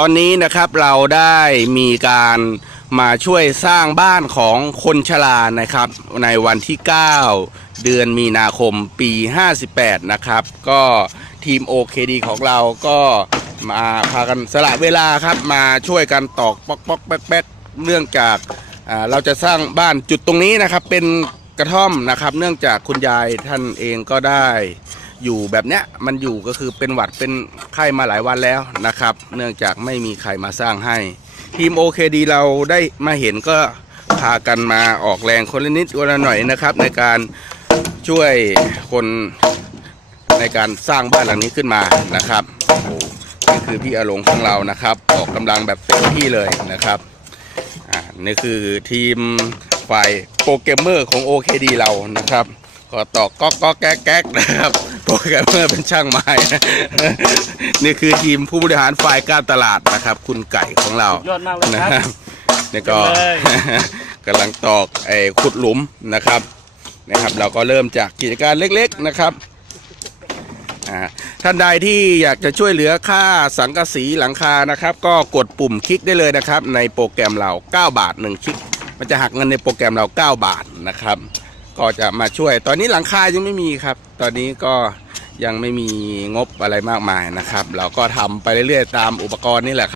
ตอนนี้นะครับเราได้มีการมาช่วยสร้างบ้านของคนชรานะครับ ในวันที่ 9 เดือนมีนาคมปี 58 นะครับ ก็ทีม OKD ของเราก็มาพากันสละเวลาครับมาช่วยกันตอกป๊อกป๊อกแป๊กแป๊กเนื่องจากอ่าเราจะสร้างบ้านจุดตรงนี้นะครับเป็นกระท่อมนะครับ เนื่องจากคุณยายท่านเองก็ได้ อยู่แบบเนี้ยมันอยู่ก็คือเป็นหวัดเป็นไข้มาหลายวันแล้วนะครับ เนื่องจากไม่มีใครมาสร้างให้ ทีม OKD เราได้มาเห็นก็พากันมาออกแรงคนละนิดคนละหน่อยนะครับ ในการช่วยคนในการสร้างบ้านหลังนี้ขึ้นมานะครับโอ้โหนี่คือพี่อาลงของเรานะครับ ออกกำลังแบบเต็มที่เลยนะครับอ่านี่คือทีมฝ่ายโปรแกรมเมอร์ของ OKD เรานะครับ ก็ตอกก๊อกก๊อกแก๊กแก๊กนะครับ โปรแกรมเมอร์เป็นช่างไม้นี่คือทีมผู้บริหารฝ่ายการตลาดนะครับ คุณไก่ของเรายอดมากเลยนะครับครับนี่ก็เยี่ยมเลยกำลังตอกไอ้ขุดหลุมนะครับนะครับ เราก็เริ่มจากกิจการเล็กๆนะครับอ่าท่านใดที่อยากจะช่วยเหลือค่าสังกะสีหลังคานะครับ ก็กดปุ่มคลิกได้เลยนะครับ ในโปรแกรมเรา 9 บาท 1 คลิก มันจะหักเงินในโปรแกรมเรา 9 บาทนะครับ ก็จะมาช่วย ตอนนี้หลังคายังไม่มีครับ ตอนนี้ก็ยังไม่มีงบอะไรมากมายนะครับ เราก็ทำไปเรื่อยๆตามอุปกรณ์นี่แหละครับ